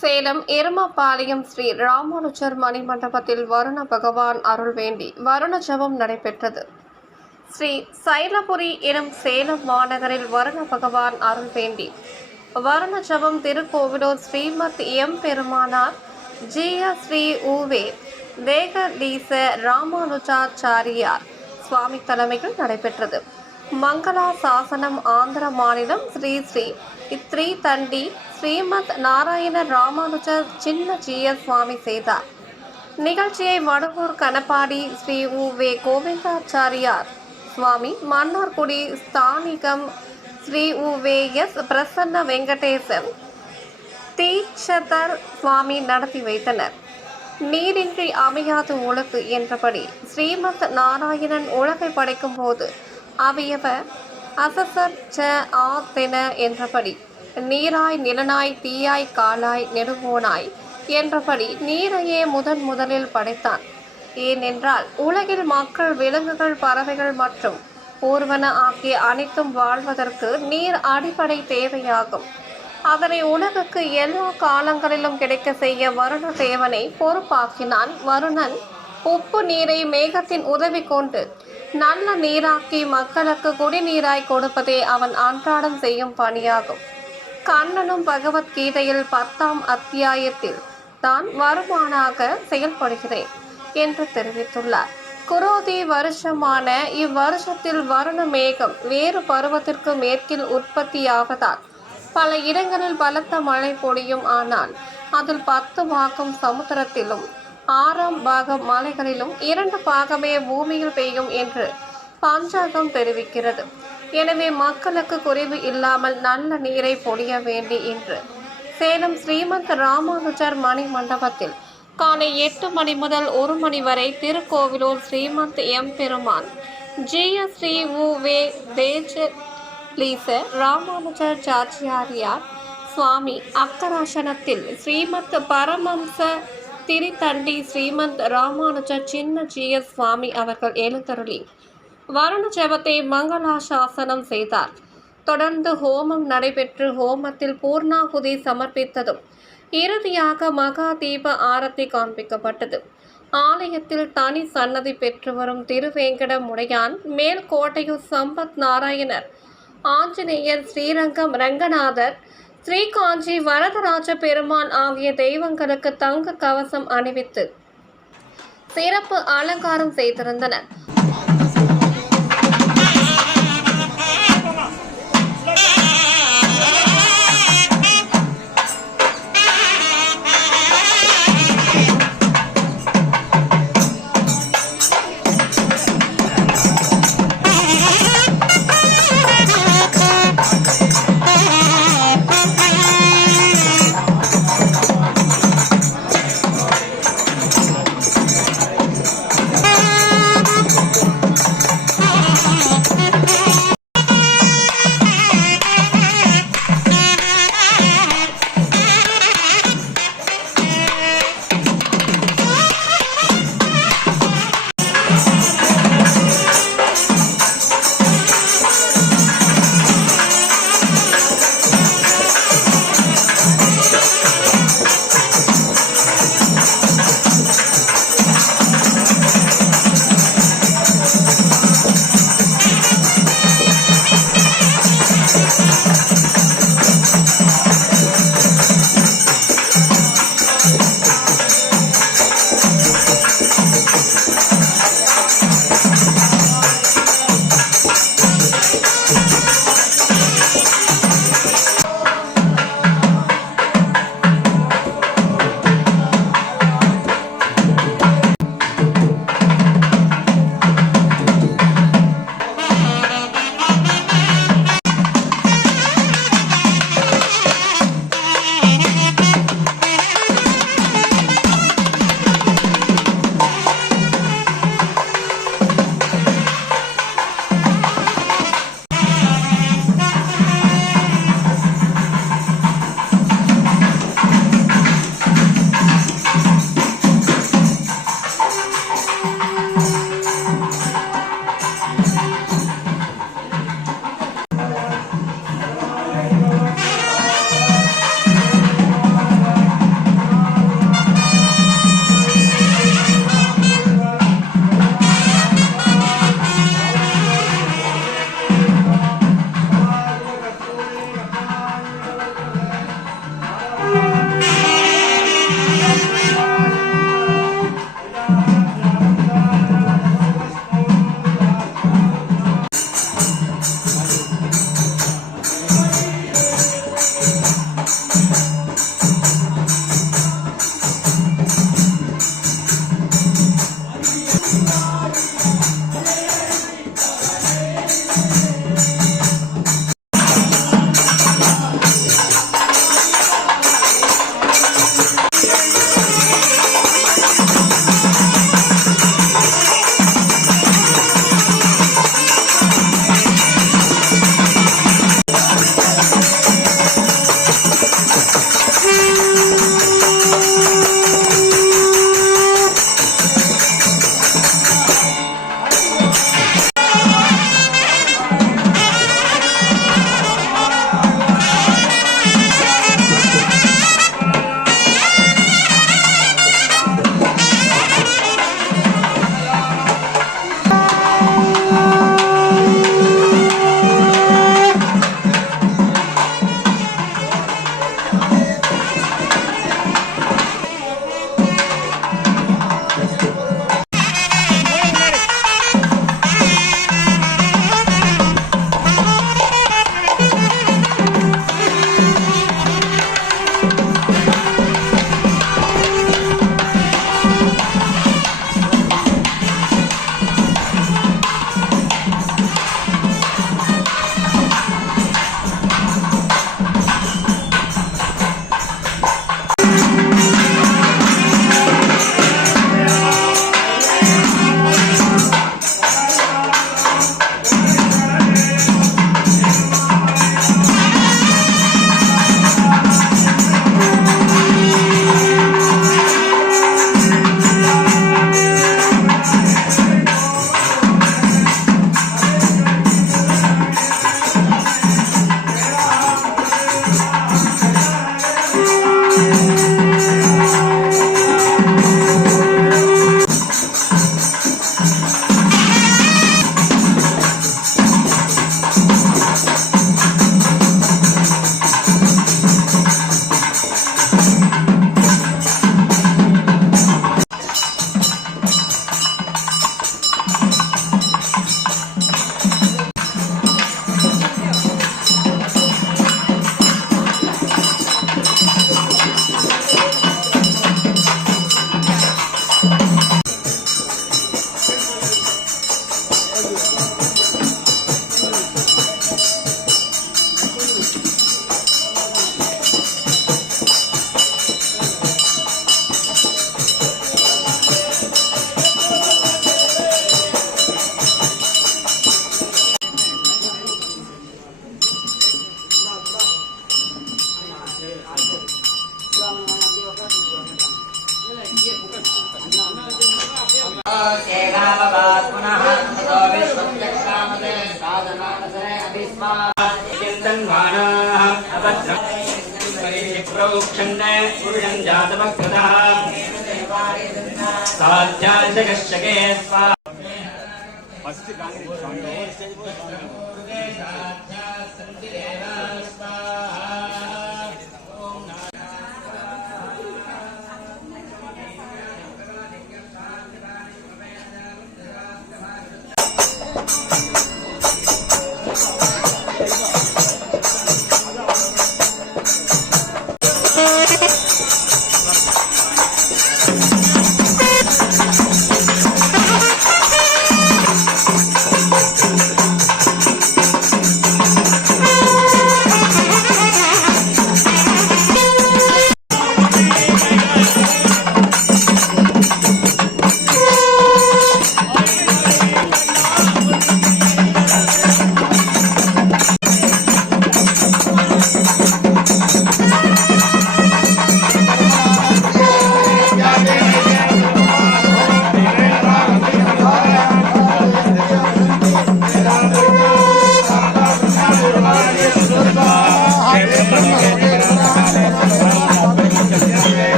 சேலம் எருமபாளையம் ஸ்ரீ ராமானுஜர் மணிமண்டபத்தில் வருண பகவான் அருள் வேண்டி வருண ஜபம் நடைபெற்றது. ஸ்ரீ சைலபுரி எனும் சேலம் மாநகரில் வருண பகவான் அருள் வேண்டி வருண ஜபம் திருக்கோவிலூர் ஸ்ரீமத் எம் பெருமானார் ஜிய ஸ்ரீ உவே தேகலீச ராமானுஜாச்சாரியார் சுவாமி தலைமையில் நடைபெற்றது. மங்களா சாசனம் ஆந்திர மாநிலம் ஸ்ரீ ஸ்ரீ இத்ரி தண்டி ஸ்ரீமத் நாராயண ராமானுஜர் சின்ன ஜிய சுவாமி செய்தார். நிகழ்ச்சியை வடுவூர் கணப்பாடி ஸ்ரீ உவே கோவிந்தாச்சாரியார் சுவாமி, மன்னார்குடி ஸ்தானிகம் ஸ்ரீ உவே எஸ் பிரசன்ன வெங்கடேசன் தீட்சதர் சுவாமி நடத்தி வைத்தனர். நீரின்றி அமையாது உலகு என்றபடி ஸ்ரீமத் நாராயணன் உலகை படைக்கும் போது அவையவ அசசர் ச ஆத்தென என்றபடி நீராய் நிலனாய் தீயாய் காலாய் நெடுங்கோனாய் என்றபடி நீரையே முதலில் படைத்தான். ஏனென்றால் உலகில் மக்கள், விலங்குகள், பறவைகள் மற்றும் ஊர்வன ஆகிய அனைத்தும் வாழ்வதற்கு நீர் அடிப்படை தேவையாகும். அதனை உலகுக்கு எல்லா காலங்களிலும் கிடைக்க செய்ய வருண தேவனை பொறுப்பாக்கினான். வருணன் உப்பு நீரை மேகத்தின் உதவி கொண்டு நல்ல நீராக்கி மக்களுக்கு குடிநீராய் கொடுப்பதே அவன் அன்றாடம் செய்யும் பணியாகும். கண்ணனும் பகவத்கீதையில் 10ஆம் அத்தியாயத்தில் தான் வருமானாக செயல்படுகிறேன் என்று தெரிவித்துள்ளார். குரோதி வருஷமான இவ்வருஷத்தில் வருண மேகம் வேறு பருவத்திற்கு மேற்கில் உற்பத்தியாவதால் பல இடங்களில் பலத்த மழை பொழியும். ஆனால் அதில் 10 பாகம் சமுத்திரத்திலும் 6ஆம் பாகம் மலைகளிலும் 2 பாகமே பூமியில் பெய்யும் என்று பஞ்சாங்கம் தெரிவிக்கிறது. எனவே மக்களுக்கு குறைவு இல்லாமல் நல்ல நீரை பொழிய வேண்டி இன்று சேலம் ஸ்ரீமத் ராமானுஜர் மணி மண்டபத்தில் காலை 8 மணி முதல் 1 மணி வரை திருக்கோவிலூர் ஸ்ரீமத் எம் பெருமான் ஜிய ஸ்ரீ உவே தேஜலீச ராமானுஜர் சாச்சியாரியார் சுவாமி அக்கராசனத்தில் ஸ்ரீமத் பரமம்ச திரிதண்டி ஸ்ரீமத் ராமானுஜர் சின்ன ஜிய சுவாமி அவர்கள் எழுந்தருளி வருண ஜபத்தை மங்களாசாசனம் செய்தார். தொடர்ந்து ஹோமம் நடைபெற்று ஹோமத்தில் பூர்ணாகுதி சமர்ப்பித்ததும் இறுதியாக மகா தீப ஆரத்தி காண்பிக்கப்பட்டது. ஆலயத்தில் தனி சன்னதி பெற்று வரும் திருவேங்கட முடையான், மேல்கோட்டையூர் சம்பத் நாராயணர், ஆஞ்சநேயர், ஸ்ரீரங்கம் ரங்கநாதர், ஸ்ரீகாஞ்சி வரதராஜ பெருமான் ஆகிய தெய்வங்களுக்கு தங்க கவசம் அணிவித்து சிறப்பு அலங்காரம் செய்திருந்தனர்.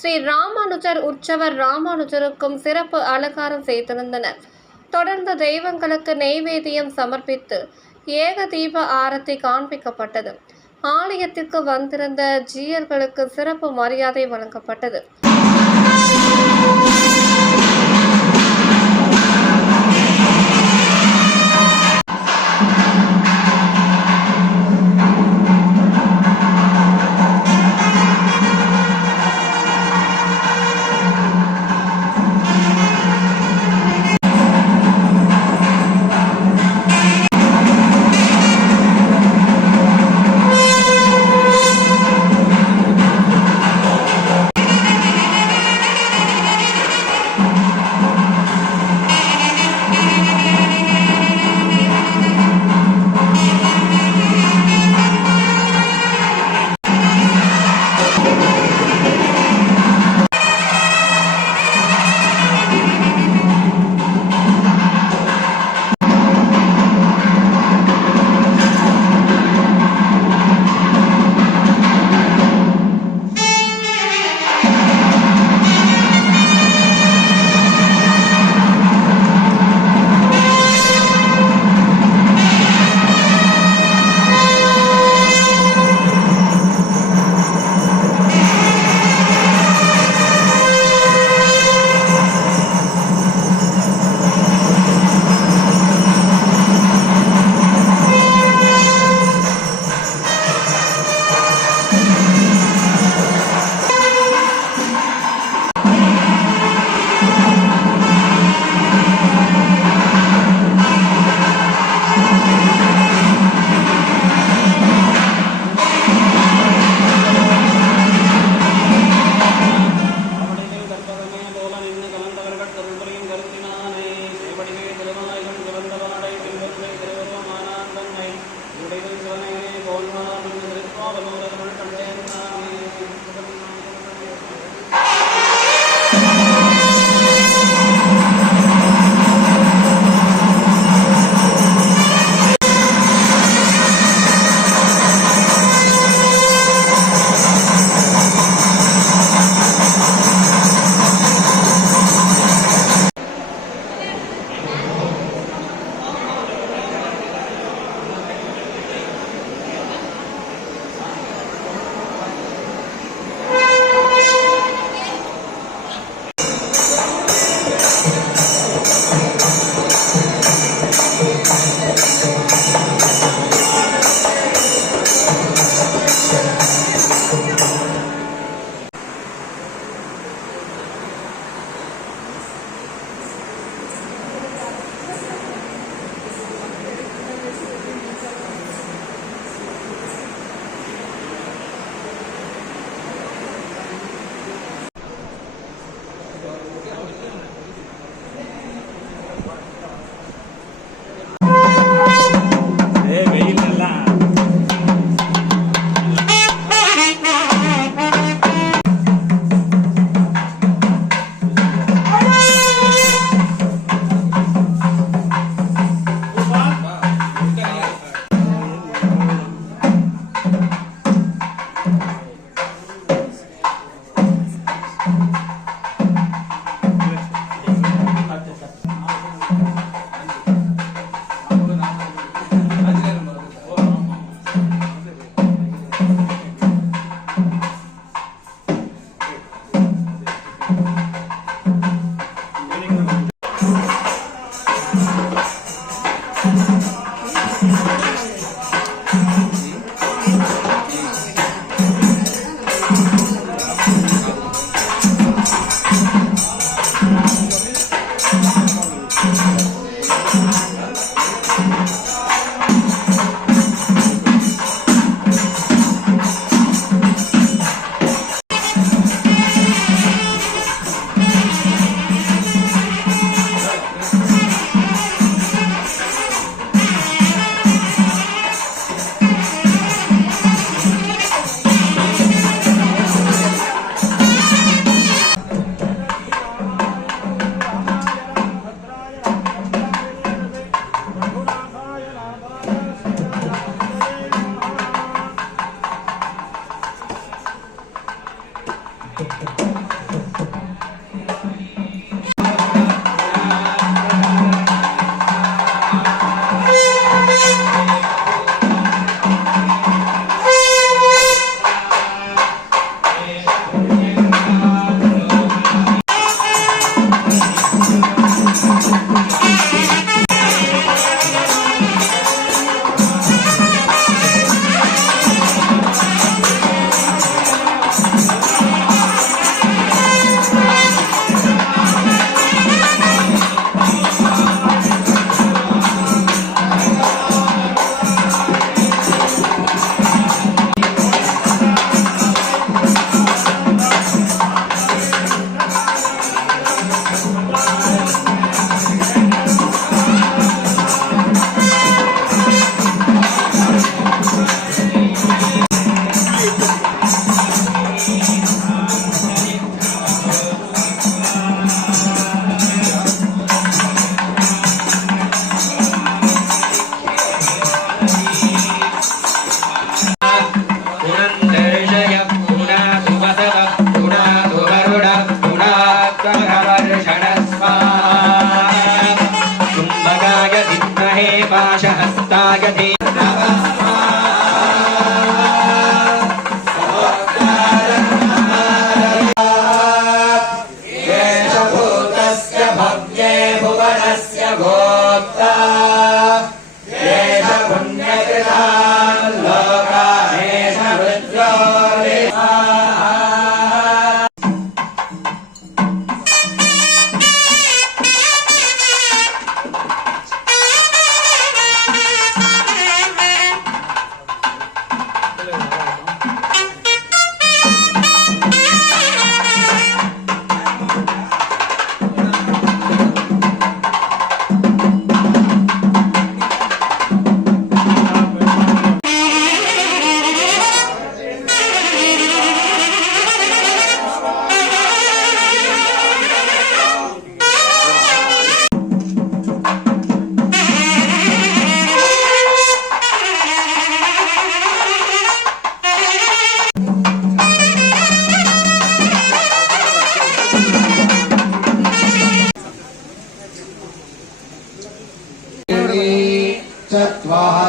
ஸ்ரீ ராமானுஜர் உற்சவர் ராமானுஜருக்கும் சிறப்பு அலங்காரம் செய்திருந்தனர். தொடர்ந்து தெய்வங்களுக்கு நெய்வேத்தியம் சமர்ப்பித்து ஏக தீப ஆரத்தி காண்பிக்கப்பட்டது. ஆலயத்திற்கு வந்திருந்த ஜீயர்களுக்கு சிறப்பு மரியாதை வழங்கப்பட்டது.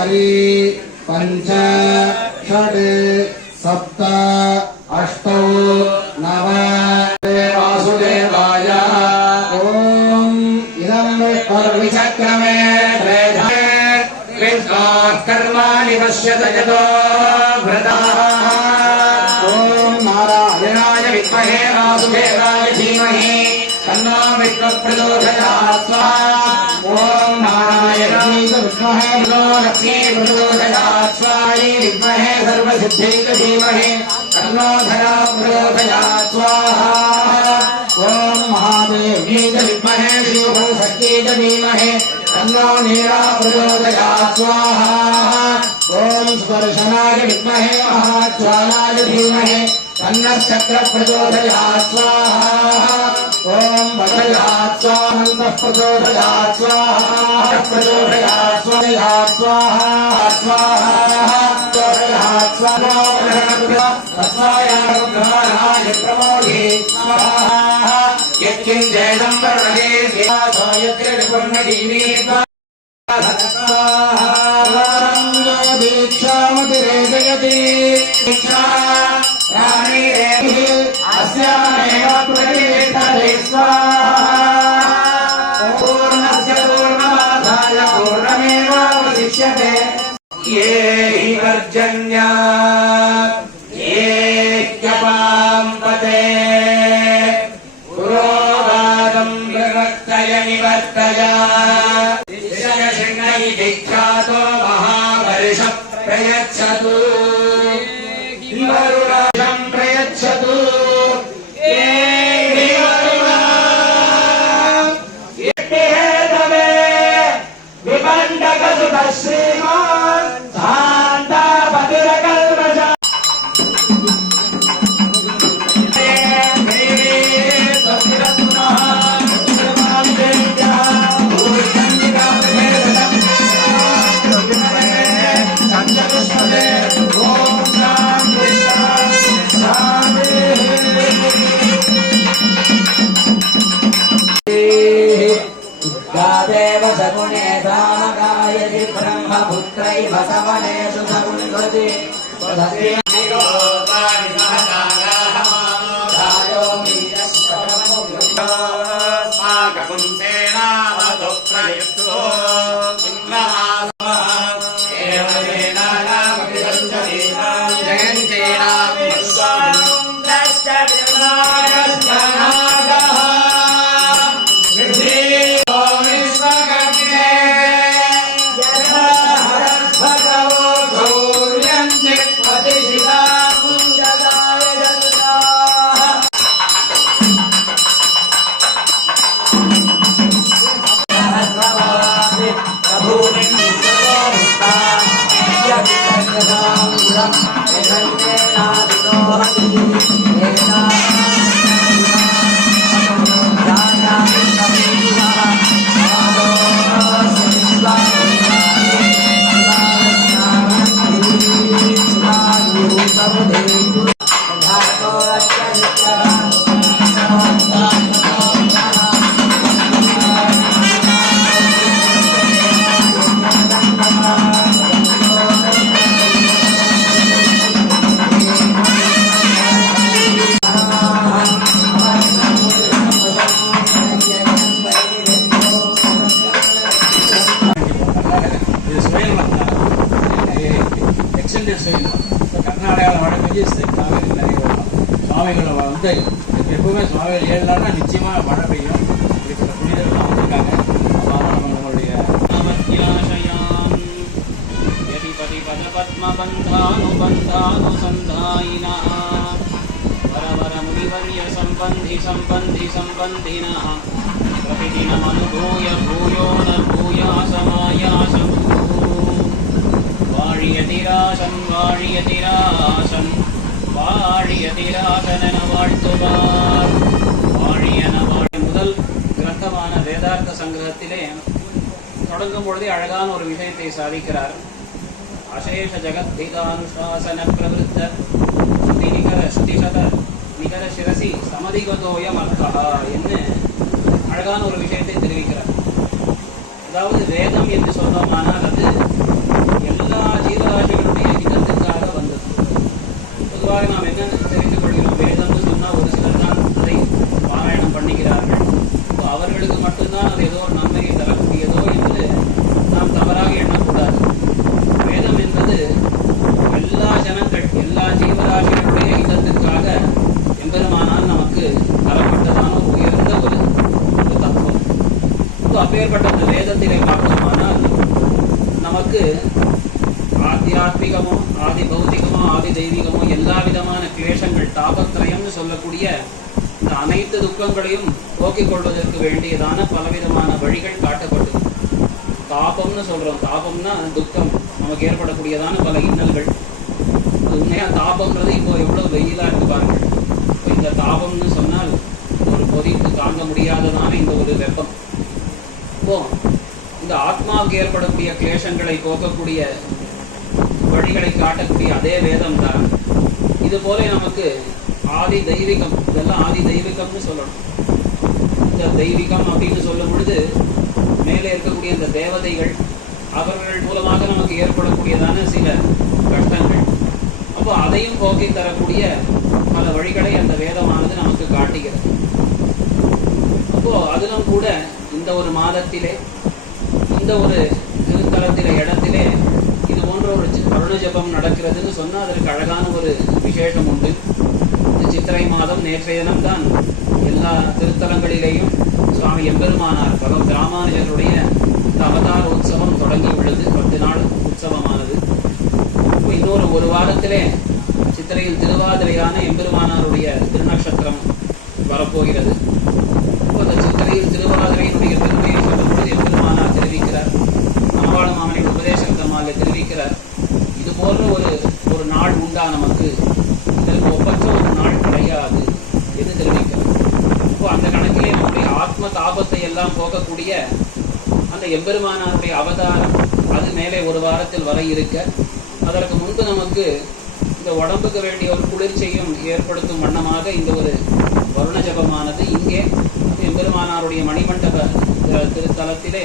चत्वारि पञ्च षड् सप्त अष्टौ नव वासुदेवाय ॐ इदं विचक्रमे कर्माणि पश्यत यतो भृताः ॐ नारायणाय विद्महे वासुदेवाय धीमहि तन्नो विष्णुः प्रचोदयात् स्वाहा ॐ नारायणाय विद्महे लक्ष्मी प्रचोदयात् स्वाहा विद्महे सर्वसिद्धिं धीमहि तन्नो धरा प्रचोदयात् स्वाहा ॐ महादेव्यै च विद्महे शिवशक्त्यै च धीमहि तन्नो नीरा प्रचोदयात् स्वाहा ॐ सुदर्शनाय विद्महे महाज्वालाय धीमहि तन्नः चक्रः प्रचोदयात् स्वाहा ॐ वदयात् स्वाहन्तः प्रचोदयात् स्वाहा प्रचोदयात् स्वाहा स्वाहा प्रचोदयात् स्वाहा तस्माय प्रमोदे स्वाहा यत्किञ्चेदं वर्णये स्वायत्रिपुण्यदीने दीक्षामतिरेजयति दीक्षा राणीरेभिः अस्यामेव प्रतिष्ठते स्वाहा पूर्णस्य पूर्णमादाय पूर्णमेवावशिष्यते ये हि पर्जन्यात् ये ह्यपाम्पते पुरोगादं प्रवर्तय निवर्तय दीक्षातो महावर्ष प्रयच्छतु वरुणं प्रयच्छतु विपण्डकसुतः श्रीमान् शान्ता भद्रकल्पजा सगुणे दानकायति ब्रह्मपुत्रैव सवनेषु सगुणवति கர்நாடகாவில் மழை பெஞ்சு காவேரி நிறைய வரும். சுவாமிகளை வந்து எப்பவுமே சுவாமிகள் 7 நாள்னா நிச்சயமாக மழை பெய்யும். இப்படிப்பட்ட புனிதர்கள்லாம் வந்திருக்காங்க. அதாவது நம்மளுடைய प्रतिदिनमनुभूय भूयो न भूयासमायासं வாழியதிராசன் வாழியதிராசன் வாழியதிராசன வாழ்த்துவார் வாழியன வாழி. முதல் கிரந்தமான வேதார்த்த சங்கிரகத்திலே தொடங்கும் பொழுதே அழகான ஒரு விஷயத்தை சாதிக்கிறார். அசேஷ ஜகத்பிதானுசாசன பிரவருத்த நிகர ஸ்திசத நிகர சிரசி சமதிகதோயம் அர்த்தா என்று அழகான ஒரு விஷயத்தை தெரிவிக்கிறார். அதாவது வேதம் என்று சொன்னோமானால் அது பொதுவாக நாம் என்ன தெரிந்து கொள்கிறோம், வேதம்னு சொன்னால் ஒரு சிலர் தான் அதை பாராயணம் பண்ணிக்கிறார்கள். அவர்களுக்கு மட்டும்தான் அது ஏதோ ஒரு நன்மையை தரக்கூடியதோ என்று நாம் தவறாக எண்ணக்கூடாது. வேதம் என்பது எல்லா ஜனங்கள், எல்லா ஜீவராசிகளுடைய இதத்திற்காக எம்பெருமானால் நமக்கு தரப்பட்டதான உயர்ந்த ஒரு தத்துவம். அப்பேற்பட்ட அந்த வேதத்திலே பார்த்தோமானால் நமக்கு ஆத்தியாத்மிகமோ ஆதி பௌத்திகமோ ஆதி தெய்வீகமோ எல்லா விதமான கிளேசங்கள், தாபத்திரயம்னு சொல்லக்கூடிய இந்த அனைத்து துக்கங்களையும் போக்கிக் கொள்வதற்கு வேண்டியதான பலவிதமான வழிகள் காட்டப்பட்டது. தாபம்னு சொல்றோம், தாபம்னா துக்கம், நமக்கு ஏற்படக்கூடியதான பல இன்னல்கள். உண்மையா தாபம்ன்றது இப்போ எவ்வளவு வெயிலா இருக்கு பாருங்க. இந்த தாபம்னு சொன்னால் ஒரு கொதிப்பு தாங்க முடியாததான இந்த ஒரு வெப்பம். இப்போ இந்த ஆத்மாவுக்கு ஏற்படக்கூடிய கிளேசங்களை போக்கக்கூடிய வழிகளை காட்டக்கூடிய அதே வேதம் தான் இது போல நமக்கு ஆதி தெய்வீகம், இதெல்லாம் ஆதி தெய்வீகம்னு சொல்லணும். இந்த தெய்வீகம் அப்படின்னு சொல்லும் பொழுது மேலே இருக்கக்கூடிய இந்த தேவதைகள், அவர்கள் மூலமாக நமக்கு ஏற்படக்கூடியதான சில கஷ்டங்கள், அப்போ அதையும் போக்கி தரக்கூடிய பல வழிகளை அந்த வேதமானது நமக்கு காட்டுகிறது. அப்போ அதிலும் கூட இந்த ஒரு மாதத்திலே, இந்த ஒரு திருத்தலத்திலே இடத்திலே இது போன்ற ஒரு வருண ஜபம் நடக்கிறதுன்னு சொன்னால் அதற்கு அழகான ஒரு விசேஷம் உண்டு. இந்த சித்திரை மாதம் நேற்றைய தினம்தான் எல்லா திருத்தலங்களிலேயும் சுவாமி எம்பெருமானார் பகவத் ராமானுஜருடைய அவதார உற்சவம் தொடங்கி உள்ளது. 10 நாள் உற்சவமானது. இன்னொரு ஒரு வாரத்திலே சித்திரையில் திருவாதிரையான எம்பெருமானாருடைய திருநக்ஷத்திரம் வரப்போகிறது. அந்த சித்திரையில் திருவாதிரையினுடைய பெருமையை சொல்லும்போது எம்பெருமானார் தெரிவிக்கிறார், அம்பாள மாமனின் உபதேசத்தமால தெரிவிக்கிறார், இது போன்ற ஒரு நாள் உண்டா நமக்கு, இதற்கு ஒப்பற்ற ஒரு நாள் கிடையாது என்று தெரிவிக்கிறார். இப்போ அந்த கணக்கிலே நம்முடைய ஆத்ம தாபத்தை எல்லாம் போக்கக்கூடிய அந்த எம்பெருமானாருடைய அவதாரம் அது மேலே ஒரு வாரத்தில் வர இருக்க, அதற்கு முன்பு நமக்கு இந்த உடம்புக்கு வேண்டிய ஒரு குளிர்ச்சியும் ஏற்படுத்தும் வண்ணமாக இந்த ஒரு வருண ஜபமானது இங்கே எம்பெருமானாருடைய மணிமண்டப திருத்தலத்திலே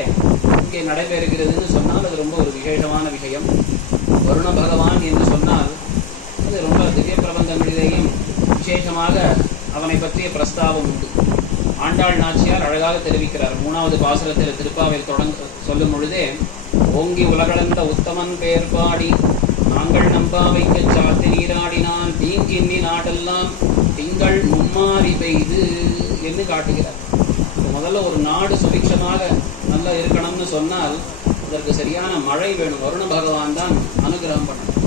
இங்கே நடைபெறுகிறதுன்னு சொன்னால் அது ரொம்ப ஒரு விசேஷமான விஷயம். வருண பகவான் என்று சொன்னால் அது ரொம்ப திவ்ய பிரபந்தங்களிலேயும் விசேஷமாக அவனை பற்றிய பிரஸ்தாபம் உண்டு. ஆண்டாள் நாச்சியார் அழகாக தெரிவிக்கிறார். 3வது பாசுரத்தில் திருப்பாவையில் சொல்லும் பொழுதே, ஓங்கி உலகளந்த உத்தமன் பெயர் பாடி நாங்கள் நம்பா வைக்க சாத்தி நீராடினான் தீங்கின்னி நாடெல்லாம் திங்கள் மும்மாறி பெய்து என்று காட்டுகிறார். முதல்ல ஒரு நாடு சுபிக்ஷமாக நல்லா இருக்கணும்னு சொன்னால் அதற்கு சரியான மழை வேணும். வருண பகவான் தான் அனுகிரகம் பண்ணணும்.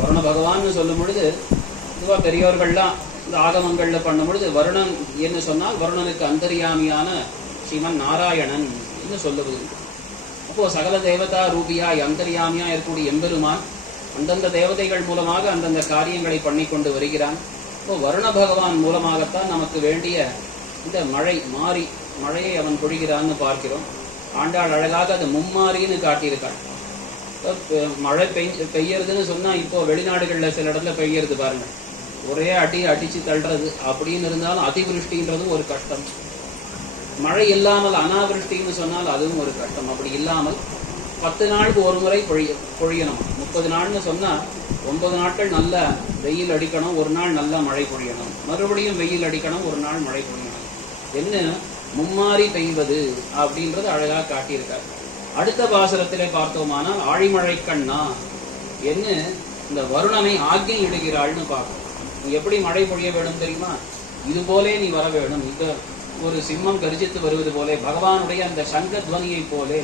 வருண பகவான்னு சொல்லும் பொழுது இதுவாக பெரியோர்கள்லாம் இந்த ஆகமங்களில் பண்ணும் பொழுது வருணன் என்று சொன்னால் வருணனுக்கு அந்தரியாமியான ஸ்ரீமன் நாராயணன் என்று சொல்லுவது. அப்போது சகல தேவதா ரூபியாய் அந்தரியாமியா இருக்கக்கூடிய எம்பெருமான் அந்தந்த தேவதைகள் மூலமாக அந்தந்த காரியங்களை பண்ணி கொண்டு வருகிறான். இப்போ வருண பகவான் மூலமாகத்தான் நமக்கு வேண்டிய இந்த மழையை அவன் பொழிகிறான்னு பார்க்கிறோம். ஆண்டாள் அழகாக அது மும்மாரின்னு காட்டியிருக்காள். மழை பெய்யறதுன்னு சொன்னால் இப்போ வெளிநாடுகளில் சில இடத்துல பெய்யறது பாருங்க, ஒரே அடிச்சு தள்ளுறது அப்படின்னு இருந்தாலும் அதிவிருஷ்டின்றதும் ஒரு கஷ்டம். மழை இல்லாமல் அனாவிருஷ்டின்னு சொன்னால் அதுவும் ஒரு கஷ்டம். அப்படி இல்லாமல் 10 நாளுக்கு ஒரு முறை பொழியணும். 30 நாள்னு சொன்னால் 9 நாட்கள் நல்ல வெயில் அடிக்கணும், ஒரு நாள் நல்லா மழை பொழியணும், மறுபடியும் வெயில் அடிக்கணும், ஒரு நாள் மழை பொழியணும். என்ன மும்மாறி பெய்வது அப்படின்றது அழகாக காட்டியிருக்காரு. அடுத்த பாசுரத்திலே பார்த்தோமானால் ஆழிமழை கண்ணா என்ன இந்த வருணனை ஆக்ஞை இடுகிறாள்னு பார்க்கணும். நீ எப்படி மழை பொழிய வேணும் தெரியுமா? இது போலே நீ வர வேணும். இந்த ஒரு சிம்மம் கர்ஜித்து வருவது போலே, பகவானுடைய அந்த சங்க துவனியை போலே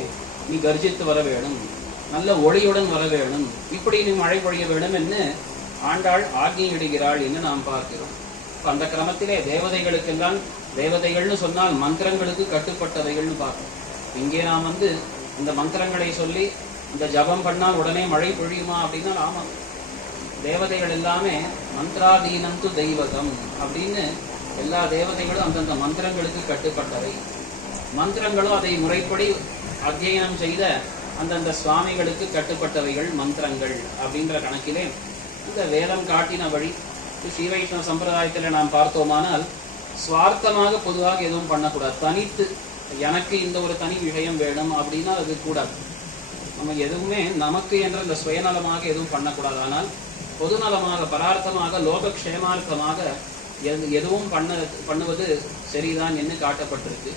நீ கர்ஜித்து வர வேணும், நல்ல ஒளியுடன் வர வேணும், இப்படி நீ மழை பொழிய வேணும் என்று ஆண்டாள் ஆக்ஞை இடுகிறாள் என்று நாம் பார்க்கிறோம். அந்த கிரமத்திலே தேவதைகளுக்கெல்லாம், தேவதைகள்னு சொன்னால் மந்திரங்களுக்கு கட்டுப்பட்டவைகள்னு பார்க்கணும். இங்கே நாம் இந்த மந்திரங்களை சொல்லி இந்த ஜபம் பண்ணால் உடனே மழை பொழியுமா அப்படின்னா ஆமாம், தேவதைகள் எல்லாமே மந்திராதீனந்து தெய்வதம் அப்படின்னு எல்லா தேவதைகளும் அந்தந்த மந்திரங்களுக்கு கட்டுப்பட்டவை. மந்திரங்களும் அதை முறைப்படி அத்தியனம் செய்த அந்தந்த சுவாமிகளுக்கு கட்டுப்பட்டவைகள் மந்திரங்கள் அப்படின்ற கணக்கிலே இந்த வேதம் காட்டின வழி. ஸ்ரீ வைஷ்ணவ சம்பிரதாயத்தில் நாம் பார்த்தோமானால் சுவார்த்தமாக பொதுவாக எதுவும் பண்ணக்கூடாது. தனித்து எனக்கு இந்த ஒரு தனி விஷயம் வேணும் அப்படின்னா அது கூடாது. நம்ம எதுவுமே நமக்கு என்ற இந்த சுயநலமாக எதுவும் பண்ணக்கூடாது. ஆனால் பொதுநலமாக பரார்த்தமாக லோகக்ஷேமார்த்தமாக எதுவும் பண்ணுவது சரிதான் என்று காட்டப்பட்டிருக்கு.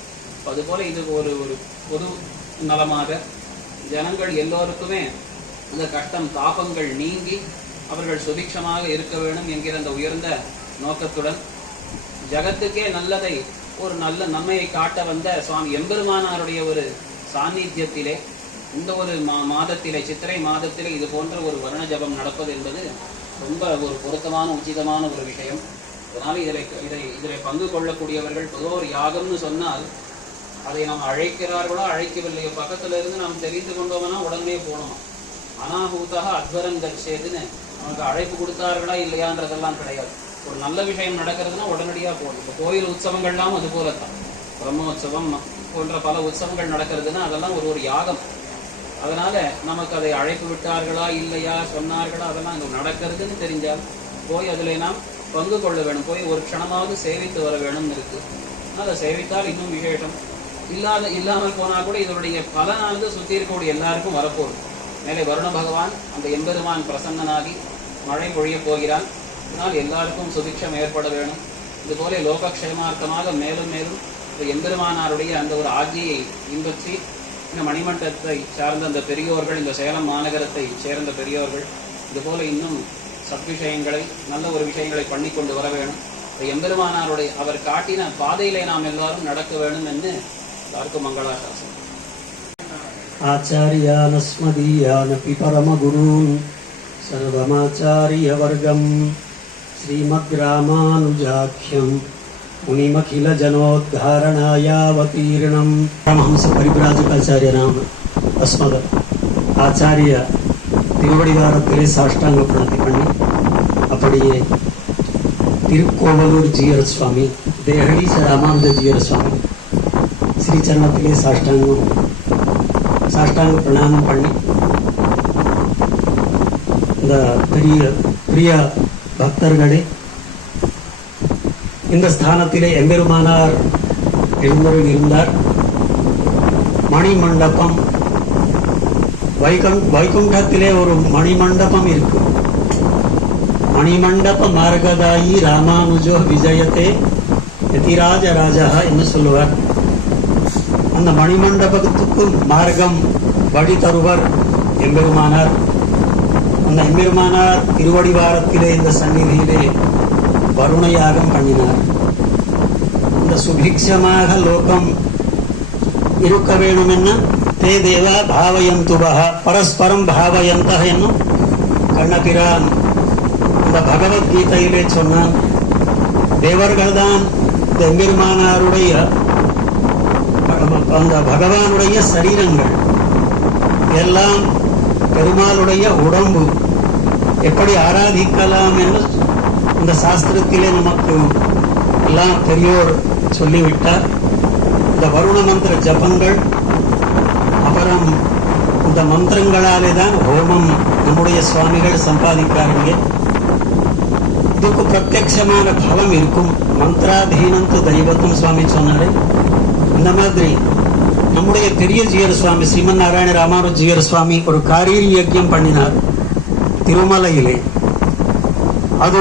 அதுபோல இது ஒரு பொது நலமாக ஜனங்கள் எல்லோருக்குமே அந்த கஷ்டம் தாபங்கள் நீங்கி அவர்கள் சுபிக்ஷமாக இருக்க வேண்டும் என்கிற அந்த உயர்ந்த நோக்கத்துடன் ஜகத்துக்கே நல்லதை ஒரு நல்ல நன்மையை காட்ட வந்த சுவாமி எம்பெருமானாருடைய ஒரு சாநித்தியத்திலே இந்த ஒரு மாதத்திலே சித்திரை மாதத்திலே இது போன்ற ஒரு வருண ஜபம் நடப்பது என்பது ரொம்ப ஒரு பொருத்தமான உச்சிதமான ஒரு விஷயம். அதனால இதில் பங்கு கொள்ளக்கூடியவர்கள் பொதுவாக ஒரு யாகம்னு சொன்னால் அதை நாம் அழைக்கிறார்களோ அழைக்கவில்லையோ பக்கத்துல இருந்து நாம் தெரிந்து கொண்டோம்னா உடனே போனோம். அனாஹூதாக அத்வரம் தர்ஷேதுன்னு நமக்கு அழைப்பு கொடுத்தார்களா இல்லையான்றதெல்லாம் கிடையாது. ஒரு நல்ல விஷயம் நடக்கிறதுனா உடனடியாக போகணும். இப்போ கோயில் உற்சவங்கள்லாம் அது போலத்தான். பிரம்மோற்சவம் போன்ற பல உற்சவங்கள் நடக்கிறதுனா அதெல்லாம் ஒரு யாகம். அதனால நமக்கு அதை அழைப்பு விட்டார்களா இல்லையா சொன்னார்களா அதெல்லாம் அங்கே நடக்கிறதுன்னு தெரிஞ்சால் போய் அதில் நாம் பங்கு கொள்ள வேணும். போய் ஒரு க்ஷணமாவது சேவித்து வர வேணும்னு இருக்கு. அதை சேவித்தால் இன்னும் விசேஷம். இல்லாமல் போனால் கூட இதனுடைய பலனானது சுற்றி இருக்கக்கூடிய எல்லாருக்கும் வரப்போகுது. மேலே வருண பகவான் அந்த எம்பெருமான் பிரசன்னனாகி மழை பொழிய போகிறான். அதனால் எல்லாருக்கும் சுபிக்ஷம் ஏற்பட வேணும். இதுபோல லோகக்ஷேமார்த்தமாக மேலும் மேலும் எம்பெருமானாருடைய அந்த ஒரு ஆஜியை பின்பற்றி இந்த மணிமண்டலத்தை சார்ந்த அந்த பெரியோர்கள், இந்த சேலம் மாநகரத்தை சேர்ந்த பெரியோர்கள் இதுபோல இன்னும் சத்விஷயங்களை நல்ல ஒரு விஷயங்களை பண்ணி கொண்டு வர வேணும். எம்பெருமானாருடைய அவர் காட்டின பாதையிலே நாம் எல்லாரும் நடக்க வேணும் என்று எல்லாருக்கும் மங்களாசாசனம். आचार्यानस्मदीयानपि परमगुरून् सर्वमाचार्यवर्गं श्रीमद्रामानुजाख्यं मुनिमखिलजनोद्धारणायावतीर्णं परमहंसपरिव्राजकाचार्यनाम अस्मद आचार्य திருவடிவாரத்திலே சாஷ்டாங்க பிரணத்தி பண்ணி அப்படியே திருக்கோவலூர் ஜீயர் சுவாமி, தேஹடி ராமானுஜ ஜீயர் சுவாமி ஸ்ரீச்சரணத்திலே சாஷ்டாங்க பிரணாமம் பண்ணி இந்த பிரிய பக்தர்களே, இந்த ஸ்தானத்திலே எம்பெருமானார் இருந்தார். மணிமண்டபம் வைகுண்டத்திலே ஒரு மணிமண்டபம் இருக்கு. மணிமண்டப மார்கதாயி ராமானுஜோ விஜயத்தே யதிராஜ ராஜா என்று சொல்லுவார். அந்த மணிமண்டபத்துக்கு மார்க்கம் வழி தருவர் எம்பெருமானார். அந்த எம்பெருமானார் திருவடிவாரத்திலே இந்த சந்நிதியிலே வருண யாகம் பண்ணினார். இந்த சுபிக்ஷமாக லோகம் இருக்க வேணும் என்ன தே தேவா பாவயந்துவஹ பரஸ்பரம் பாவயந்தஹ என்னும் கண்ணபிரான் இந்த பகவத்கீதையிலே சொன்னான். தேவர்கள் தான் இந்த எம்பெருமானாருடைய அந்த பகவானுடைய சரீரங்கள் எல்லாம் பெருமாளுடைய உடம்பு. எப்படி ஆராதிக்கலாம் என்று இந்த சாஸ்திரத்திலே நமக்கு எல்லாம் பெரியோர் சொல்லிவிட்டார். இந்த வருண மந்திர ஜபங்கள், அப்புறம் இந்த மந்திரங்களாலே தான் ஹோமம் நம்முடைய சுவாமிகள் சம்பாதிக்காருங்க. இதுக்கு பிரத்யட்சமான பலம் இருக்கும். மந்திராதீனம் து தெய்வத்தும் சுவாமி சொன்னாரு. இந்த மாதிரி நம்முடைய பெரிய ஜீயர் சுவாமி ஸ்ரீமன் நாராயண ராமானுஜ ஜீயர் சுவாமி ஒரு காரீரி யஜ்யம் பண்ணினார் திருமலையிலே. அது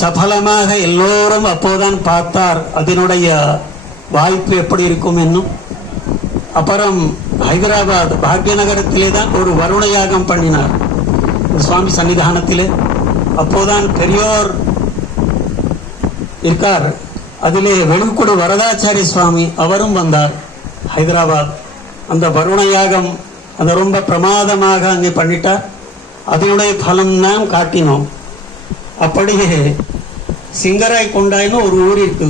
சபலமாக எல்லோரும் அப்போதான் பார்த்தார் அதனுடைய வாய்ப்பு எப்படி இருக்கும் என்னும். அப்புறம் ஹைதராபாத் பாக்யநகரத்திலே தான் ஒரு வருண யாகம் பண்ணினார் சுவாமி சன்னிதானத்திலே. அப்போதான் பெரியோர் இருக்கார். அதிலே வெளிக்குடு வரதாச்சாரிய சுவாமி அவரும் வந்தார் ஹைதராபாத். அந்த வருண யாகம் அந்த ரொம்ப பிரமாதமாக அங்கே பண்ணிட்டார். அதனுடைய பலம் நாம் காட்டினோம். அப்படியே சிங்கராய் கொண்டாயின்னு ஒரு ஊர் இருக்கு.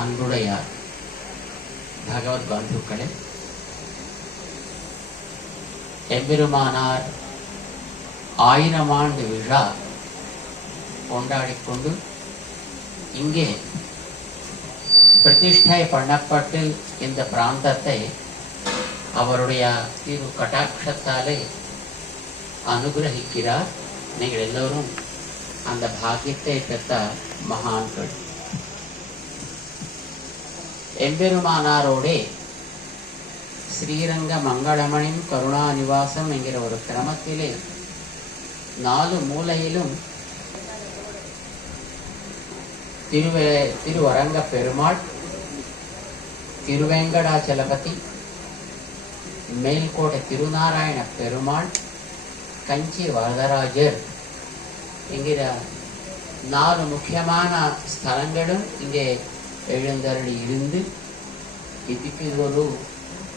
அன்புடைய பகவத் பந்துக்களே, எம்பெருமானார் 1000 ஆண்டு விழா கொண்டாடிக்கொண்டு இங்கே பிரதிஷ்டை பண்ணப்பட்டு இந்த பிராந்தத்தை அவருடைய திரு கட்டாட்சத்தாலே அனுகிரகிக்கிறார். நீங்கள் எல்லோரும் அந்த பாக்கியத்தை பெற்ற மகான்கள். எம்பெருமானாரோடே ஸ்ரீரங்க மங்களமணிம் கருணா நிவாசம் என்கிற ஒரு கிரமத்திலே 4 மூலையிலும் திருவரங்க பெருமாள், திருவேங்கடாச்சலபதி, மேல்கோட்டை திருநாராயண பெருமாள், கஞ்சி வரதராஜர் என்கிற 4 முக்கியமான ஸ்தலங்களும் இங்கே எழுந்தருளி இருந்து இதுக்கு ஒரு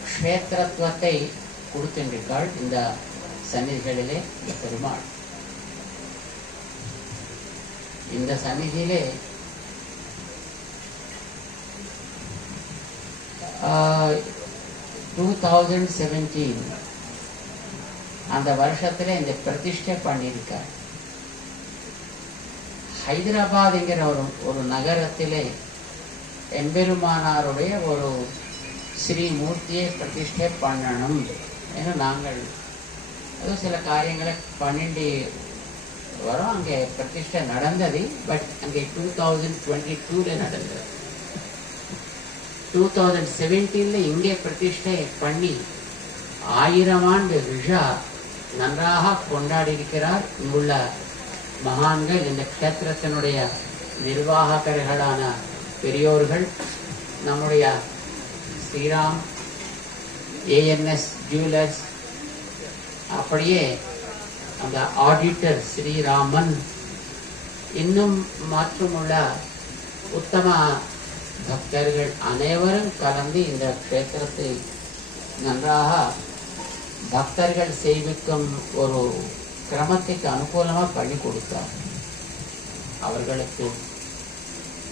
க்ஷேத்திரத்துவத்தை கொடுத்திருக்காள் இந்த சந்நிதிகளிலே பெருமாள். இந்த சந்நிதியிலே 2017 அந்த வருஷத்துல இந்த பிரதிஷ்டை பண்ணியிருக்கார். ஹைதராபாத் என்கிற ஒரு நகரத்திலே எம்பெருமானாருடைய ஒரு ஸ்ரீமூர்த்தியை பிரதிஷ்டை பண்ணணும் என நாங்கள் அது சில காரியங்களை பண்ணிட்டு வரோம். அங்கே பிரதிஷ்டை நடந்தது. பட் அங்கே 2022 நடந்தது. 2017 இங்கே பிரதிஷ்டை பண்ணி 1000 ஆண்டு விழா நன்றாக கொண்டாடி இருக்கிறார் இங்குள்ள மகான்கள், இந்த க்ஷேத்திரத்தினுடைய நிர்வாககர்களான பெரியோர்கள், நம்முடைய ஸ்ரீராம் ANS ஜுவல்லர்ஸ், அப்படியே அந்த ஆடிட்டர் ஸ்ரீராமன், இன்னும் மாற்றுமுள்ள உத்தம பக்தர்கள் அனைவரும் கலந்து இந்த க்ஷேத்திரத்தை நன்றாக பக்தர்கள் சேவிக்கும் ஒரு கிரமத்துக்கு அனுகூலமாக பண்ணி கொடுத்தார். அவர்களுக்கு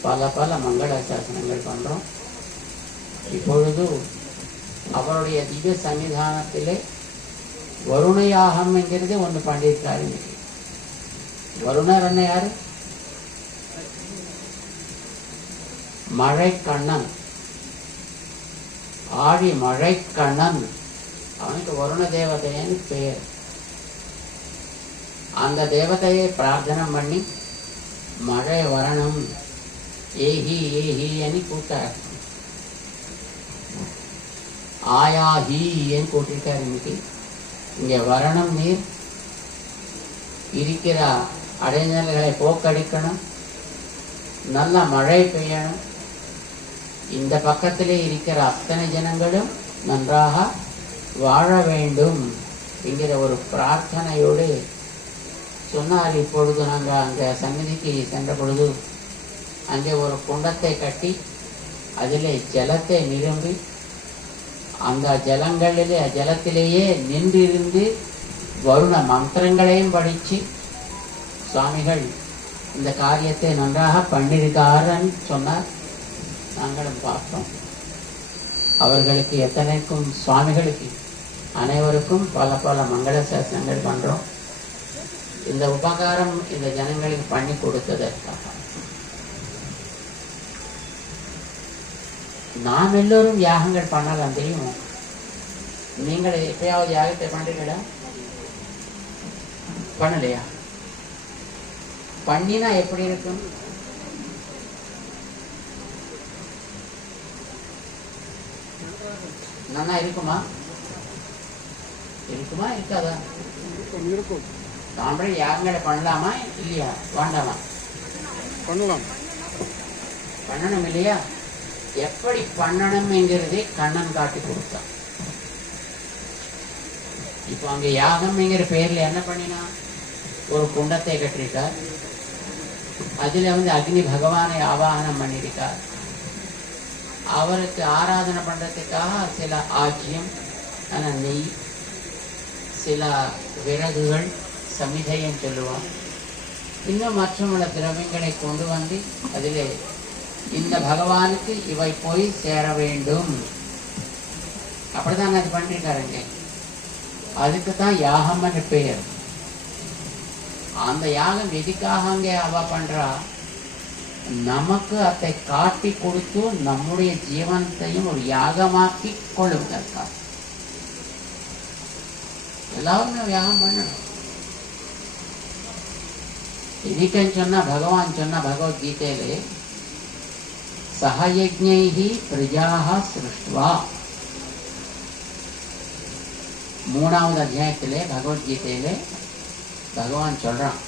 பல மங்கள சாசனங்கள் பண்றோம். இப்பொழுது அவருடைய திவ்ய சன்னிதானத்திலே வருணயாகம் என்கிறது ஒன்று பண்ணியிருக்காரு. வருணர் என்ன யாரு? மழை கண்ணன், ஆழி மழை கண்ணன். அவனுக்கு வருண தேவதைன்னு பெயர். அந்த தேவதையை பிரார்த்தனை பண்ணி மழை வரணும் ஏஹி ஏஹி అని கூட்டார். ஆயா ஹீன்னு கூட்டிருக்காரு. இன்னைக்கு இங்கே வரணும், நீர் இருக்கிற அடைஞ்சல்களை போக்கடிக்கணும், நல்ல மழை பெய்யணும், இந்த பக்கத்திலே இருக்கிற அத்தனை ஜனங்களும் நன்றாக வாழ வேண்டும் என்கிற ஒரு பிரார்த்தனையோடு சொன்னார். இப்பொழுது நாங்கள் அங்கே சந்நிதிக்கு சென்ற பொழுது அங்கே ஒரு குண்டத்தை கட்டி அதிலே ஜலத்தை நிரம்பி அந்த ஜலத்திலேயே நின்றிருந்து வருண மந்திரங்களையும் படித்து சுவாமிகள் இந்த காரியத்தை நன்றாக பண்ணியிருக்காருன்னு சொன்னார். நாங்களும் பார்த்தோம். அவர்களுக்கு எத்தனைக்கும் சுவாமிகளுக்கு அனைவருக்கும் பல மங்கள சாசனங்கள் பண்றோம். இந்த உபகாரம் இந்த ஜனங்களுக்கு பண்ணி கொடுத்ததற்காக நாம் எல்லோரும் யாகங்கள் பண்ணலாம். தெரியும், நீங்கள் எப்பயாவது யாகத்தை பண்றீங்களா? பண்ணலையா? பண்ணினா எப்படி இருக்கும்? நல்லா இருக்குமா? இருக்காதா? தாம்பரை யாகங்களை பண்ணலாமா இல்லையா? வேண்டாமா? பண்ணணும் இல்லையா? எப்படி பண்ணணும்ங்கிறதே கண்ணன் காட்டி கொடுத்தான். இப்போ அங்க யாகம்ங்கிற பேர்ல என்ன பண்ணினா, ஒரு குண்டத்தை கட்டிருக்கார். அதுல அக்னி பகவானை ஆவாகனம் பண்ணிருக்கார். அவருக்கு ஆராதனை பண்றதுக்காக சில ஆஜ்யம், நெய், சில விறகுகள், சமிதைன்னு சொல்லுவோம், இன்னும் மற்றமுள்ள திரவியங்களை கொண்டு வந்து அதிலே இந்த பகவானுக்கு இவை போய் சேர வேண்டும். அப்படிதான் அது பண்ணிருக்காருங்க. அதுக்கு தான் யாகம்னு பெயர். அந்த யாகம் எதுக்காக அங்கே அவ பண்றா? நமக்கு அதை காட்டி கொடுத்து நம்முடைய ஜீவனத்தையும் ஒரு யாகமாக்கி கொள்ளுவதற்காக எல்லாருமே யாகம் பண்ணணும். இதுக்குன்னு சொன்னா பகவான் சொன்ன பகவத்கீதையிலே சஹயஜ்ஞைஹி பிரஜாஹ சிருஷ்ட்வா 3வது அத்தியாயத்திலே பகவத்கீதையிலே பகவான் சொல்றான்,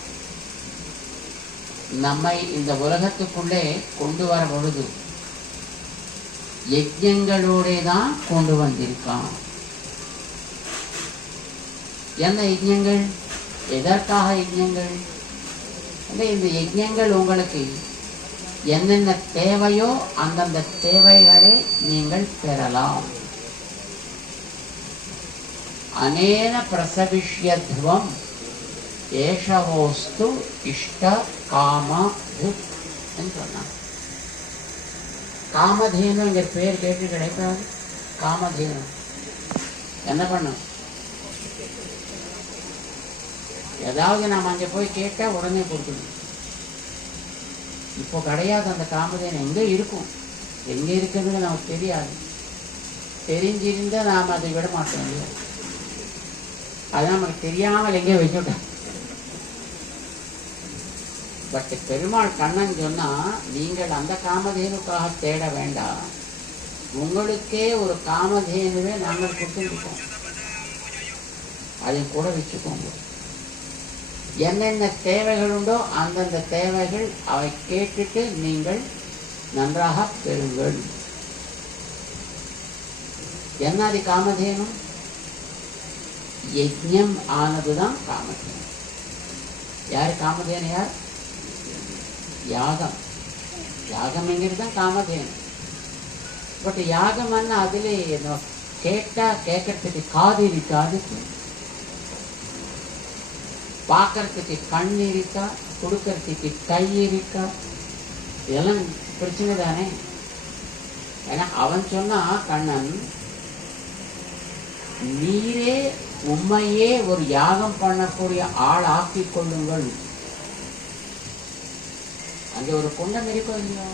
நம்மை இந்த உலகத்துக்குள்ளே கொண்டு வர பொழுது யஜ்ஞங்களோட தான் கொண்டு வந்திருக்கான். என்ன யஜ்ஞங்கள்? எதற்காக யஜ்ஞங்கள்? இந்த யஜ்ஞங்கள் உங்களுக்கு என்னென்ன தேவையோ அந்தந்த தேவைகளை நீங்கள் பெறலாம். அனேன பிரசவிஷ்யத்வம் ஏஷவோஸ்து இஷ்ட காம சொன்னான். காமதேனுங்கிற பேர் கேட்டு கிடைக்காது. காமதேனு என்ன பண்ணும்? ஏதாவது நாம் அங்கே போய் கேட்டால் உடனே கொடுக்கணும். இப்போ கிடையாது. அந்த காமதேனு எங்கே இருக்கும், எங்கே இருக்குதுன்னு நமக்கு தெரியாது. தெரிஞ்சிருந்தா நாம் அதை விட மாட்டோம் இல்லையா? அது நமக்கு தெரியாமல் எங்கேயோ வச்சுட்டோம். பட் பெருமாள் கண்ணன் சொன்னா, நீங்கள் அந்த காமதேனுக்காக தேட வேண்டாம், உங்களுக்கே ஒரு காமதேனுவே நாங்கள் கொடுத்துருக்கோம், அதையும் கூட வச்சுக்கோங்க. என்னென்ன தேவைகள் உண்டோ அந்தந்த தேவைகள் அவை கேட்டுட்டு நீங்கள் நன்றாக பெறுங்கள். என்ன அது காமதேனு? யஜ்ஞம் ஆனதுதான் காமதேனு. யார் காமதேனு? யார்? யாகம். யாகம்ங்கிறது தான் காமதேனு. பட் யாகம்னா அதிலே கேட்டா கேட்கறதுக்கு காது இருக்காது, பார்க்கறதுக்கு கண் இருக்கா, கொடுக்கறதுக்கு கை இருக்கா, இதெல்லாம் பிரச்சனை தானே. ஏன்னா அவன் சொன்னா, கண்ணன் நீரே உண்மையே ஒரு யாகம் பண்ணக்கூடிய ஆள் ஆக்கிக் கொள்ளுங்கள். அங்கே ஒரு குண்டம் இருக்கும் இல்லையா?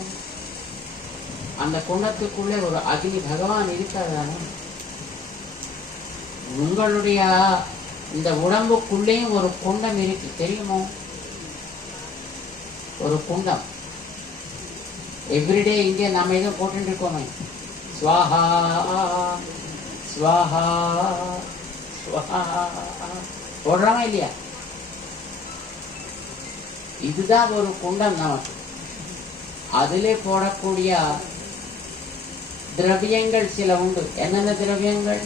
அந்த குண்டத்துக்குள்ளே ஒரு அக்னி பகவான் இருக்காதானே? உங்களுடைய இந்த உடம்புக்குள்ளேயும் ஒரு குண்டம் இருக்கு, தெரியுமோ? ஒரு குண்டம். எவ்ரிடே இங்கே நம்ம எதுவும் போட்டு இருக்கோமே, ஸ்வாஹா ஸ்வாஹா ஸ்வாஹா போடுறோமா இல்லையா? இதுதான் ஒரு குண்டம் நமக்கு. அதிலே போடக்கூடிய திரவியங்கள் சில உண்டு. என்னென்ன திரவியங்கள்?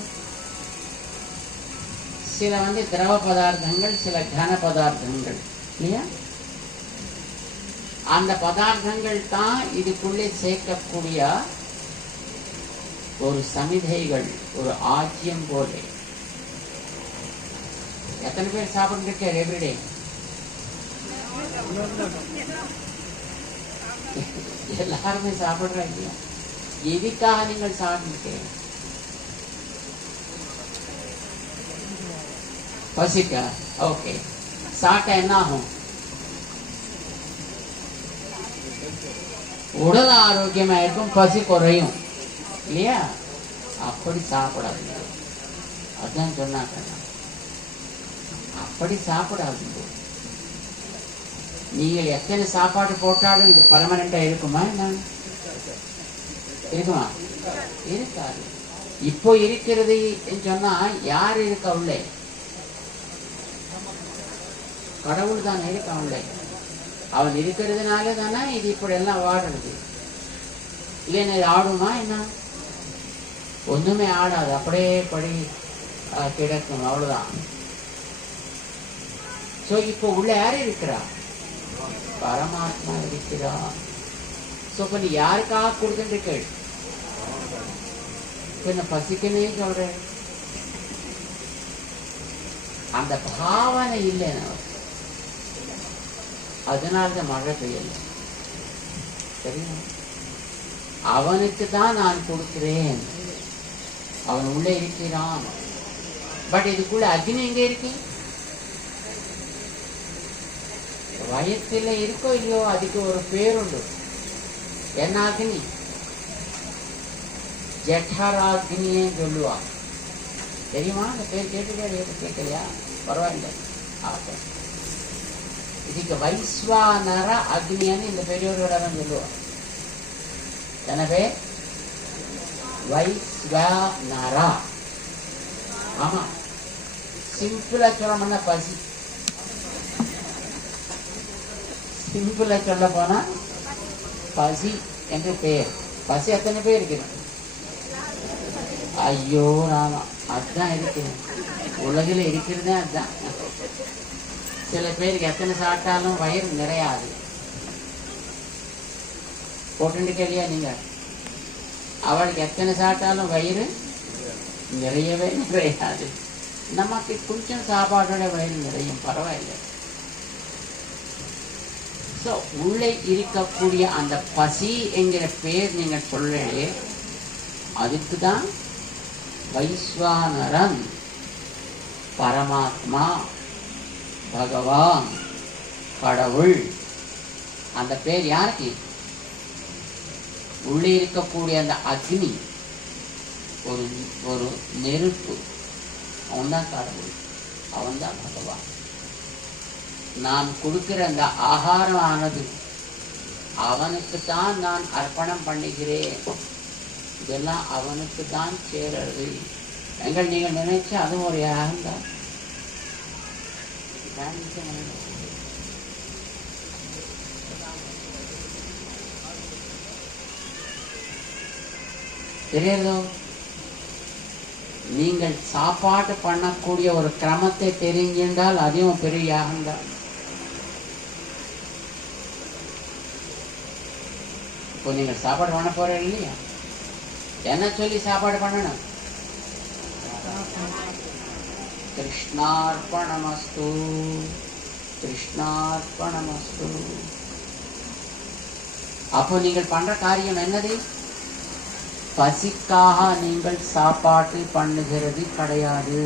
சில திரவ பதார்த்தங்கள், சில கன பதார்த்தங்கள் இல்லையா? அந்த பதார்த்தங்கள் தான் இதுக்குள்ளே சேர்க்கக்கூடிய ஒரு சமிதைகள், ஒரு ஆஜ்யம் போல. எத்தனை பேர் சாப்பிட்டு இருக்காரு எவ்ரிடே? எல்லாருமே சாப்பிடுறாங்க இல்லையா? எதுக்காக நீங்கள் சாப்பிட்டு? பசிக்கா? ஓகே, சாப்பிட்டா என்ன ஆகும்? உடல் ஆரோக்கியமா இருக்கும், பசி குறையும் இல்லையா? அப்படி சாப்பிடாதீங்க. அதான் சொன்னாங்க, அப்படி சாப்பிடாதீங்க. நீங்கள் எத்தனை சாப்பாடு போட்டாலும் இது பர்மனண்டா இருக்குமா? என்ன இருக்குமா? இருக்காது. இப்போ இருக்கிறது சொன்னா யார் இருக்க உள்ளே? கடவுள் தானே இருக்க உள்ளே. அவன் இருக்கிறதுனால தானே இது இப்படி எல்லாம் வாடுறது. இல்லைன்னா இது ஆடுமா? என்ன? ஒண்ணுமே ஆடாது, அப்படியே படி கிடக்கும், அவ்வளவுதான். சோ இப்போ உள்ள யாரு இருக்கிறா? பரமாத்மா இருக்கிறான். சோ இப்ப யாருக்காக கொடுத்துட்டு பசிக்கனே சொல்றேன். அந்த பாவனை இல்லை நமக்கு. அதனாலதான் மழை பெய்யல. சரியா? அவனுக்கு தான் நான் கொடுக்கிறேன், அவன் உள்ளே இருக்கிறான். பட் இதுக்குள்ள அக்னி எங்க இருக்கு? வயத்துல இருக்கோ இல்லையோ, அதுக்கு ஒரு பேருண்டு. என்ன அக்னி? ஜఠராக்னியே சொல்லுவா. தெரியுமா? அந்த பேர் கேட்கலையா? பரவாயில்ல. இதுக்கு வைஸ்வானர அக்னின்னு இந்த பெரியோரோட சொல்லுவா. எனவே வைஸ்வானரா. ஆமா, சிம்பிளா சொல்லணும்னா பசி. சிம்பிளா சொல்ல போனா பசி என்று பெயர். பசி எத்தனை பேர் இருக்குது? ஐயோ ராமா, அதுதான் இருக்குது உலகில் இருக்கிறதே அதுதான். சில பேருக்கு எத்தனை சாப்பிட்டாலும் வயிறு நிறையாது. போட்டுருக்கே இல்லையா நீங்க? அவளுக்கு எத்தனை சாப்பிட்டாலும் வயிறு நிறையவே நிறையாது. நமக்கு கொஞ்சம் சாப்பாடோட வயிறு நிறையும், பரவாயில்லை. ஸோ உள்ளே இருக்கக்கூடிய அந்த பசி என்கிற பேர் நீங்க சொல்லலே, அதுக்கு தான் வைஸ்வானரன், பரமாத்மா, பகவான், கடவுள். அந்த பேர் யாருக்கு? உள்ளே இருக்கக்கூடிய அந்த அக்னி, ஒரு நெருப்பு, அவன்தான் கடவுள், அவன்தான் பகவான். நான் கொடுக்கிற அந்த ஆகாரமானது அவனுக்குத்தான் நான் அர்ப்பணம் பண்ணுகிறேன். இதெல்லாம் அவனுக்கு தான் சேரது. நீங்கள் நினைச்சா அதுவும் ஒரு யாகம்தான். தெரியாதோ? நீங்கள் சாப்பாடு பண்ணக்கூடிய ஒரு கிரமத்தை தெரிஞ்சிருந்தால் அதுவும் பெரிய யாகம்தான். இப்போ நீங்கள் சாப்பாடு பண்ண போறீங்க இல்லையா? என்ன சொல்லி சாப்பாடு பண்ணணும்? கிருஷ்ணார்ப்பணமஸ்து, கிருஷ்ணார்ப்பணமஸ்து. அப்போ நீங்கள் பண்ற காரியம் என்னது? பசிக்காக நீங்கள் சாப்பாட்டு பண்ணுகிறது கிடையாது.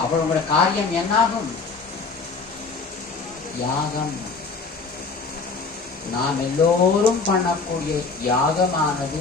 அப்போ உங்களோட காரியம் என்னாகும்? யாகம். நாம் எல்லோரும் பண்ணக்கூடிய யாகமானது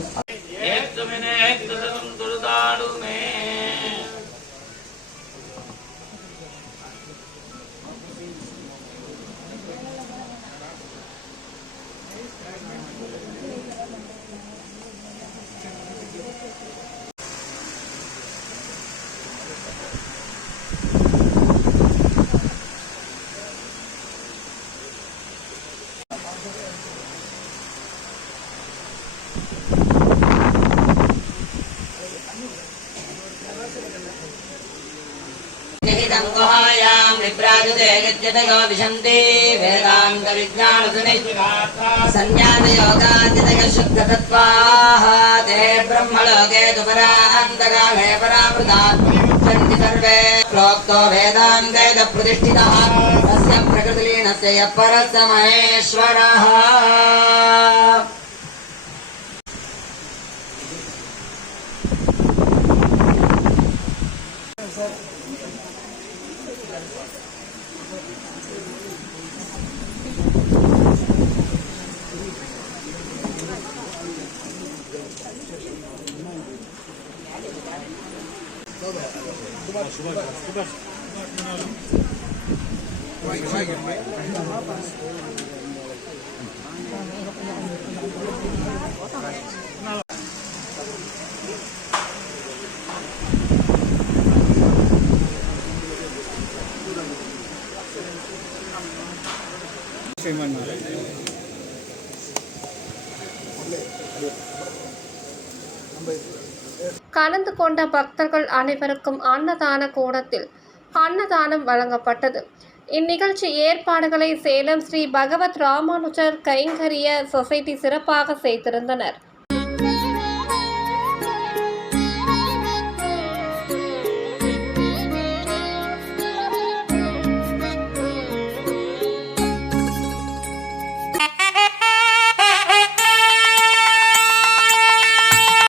ब्रह्मलोके तुपरान्तकाले परामृतात् सर्वे प्रोक्तो वेदान्ते प्रतिष्ठितः तस्य प्रकृतिलीनस्य यः परः स महेश्वरः. கலந்து கொண்ட பக்தர்கள் அனைவருக்கும் அன்னதான கூடத்தில் அன்னதானம் வழங்கப்பட்டது. இந்நிகழ்ச்சி ஏற்பாடுகளை சேலம் ஸ்ரீ பகவத் ராமானுஜர் கைங்கரிய சொசைட்டி சிறப்பாக செய்திருந்தனர்.